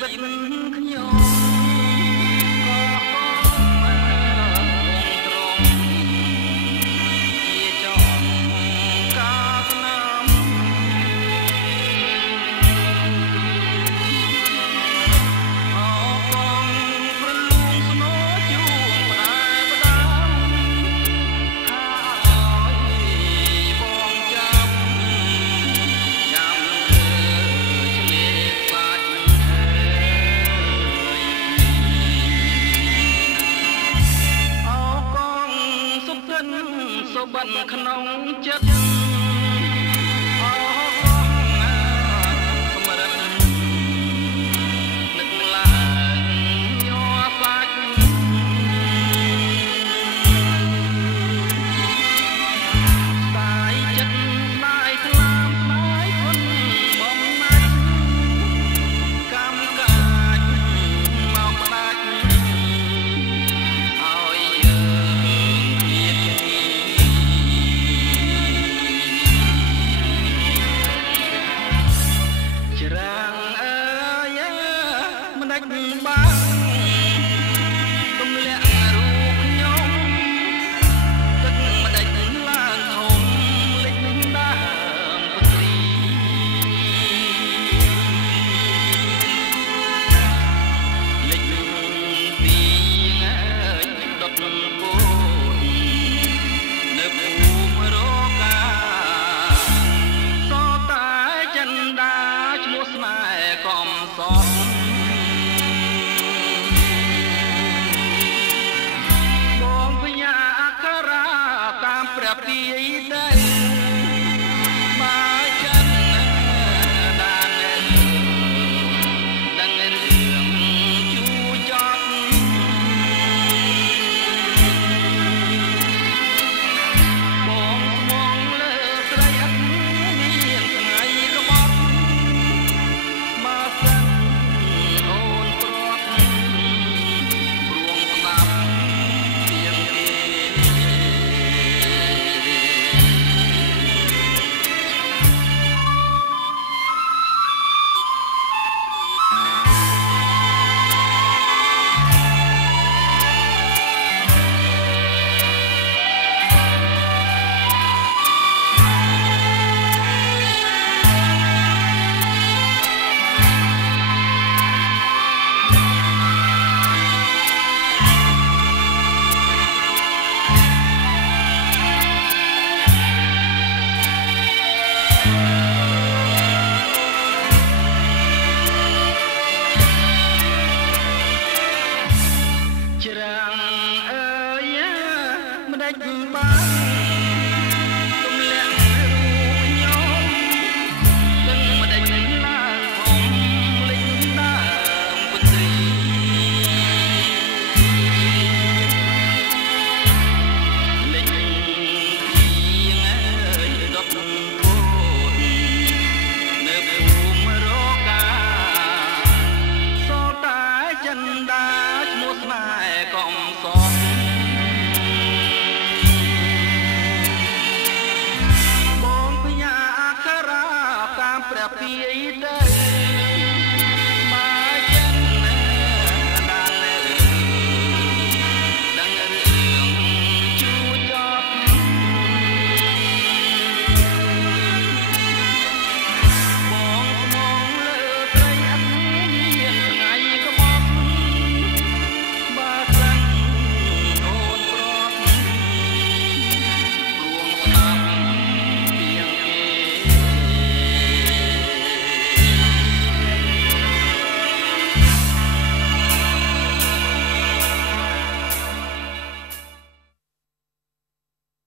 វិតខ្ញុំសុបិនក្នុងចិត្តអរសម្រិតនឹកឡើងញ័រស្លាច់ស្ដាយចិត្តស្ដាយខ្លាមស្ដាយគុណបំណាច់កម្មកាចមកផ្ដាច់ឲ្យយើងបានទម្លាក់រូបខ្ញុំទឹកម្ដេចឡើងធំលេចដើមពុទ្រីលេចពីងដុតពោតនៅភូមិរកាសតែចិនដាឈ្មោះស្នេហ៍កំសត់ព្រះពីដីបើចិនដានដឹងរឿងជូចត់បងស្មងលើស្រីអត់មានថ្ងៃក្បត់បើសិនអូនព្រាត់ព្រួងស្ដាប់ទៀងគេបានទម្លាក់រូបខ្ញុំទឹកម្ដេចឡើងធំលេចដើមពុទ្រីលេចពីងដុតពោតនៅភូមិរកាសតែចិនដាឈ្មោះស្នេហ៍កំសត់ព្រះពីដី